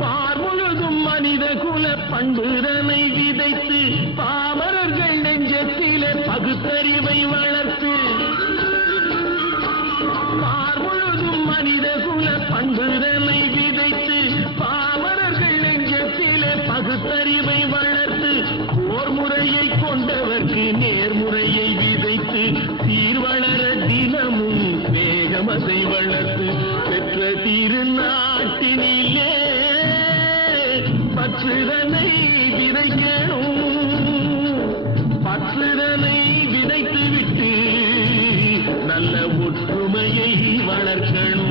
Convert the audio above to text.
பார் முழுதும் மனித குல பண்புதனை விதைத்து பாமரர்கள் நெஞ்சத்திலே பகுத்தறிவை வளர்த்து பார் முழுதும் மனித குல பண்புதனை விதைத்து பாமரர்கள் நெஞ்சத்திலே பகுத்தறிவை வளர்த்து போர் முறையை கொண்டவர்க்கு நேர்முறையை விதைத்து சீர் வளர தினமும் வேகமதை வளர்த்து பெற்ற திருநாட்டினிலே பற்றுதனை விதைக்கணும் பற்றுதனை விதைத்து விட்டு நல்ல ஒற்றுமையை வளர்க்கணும்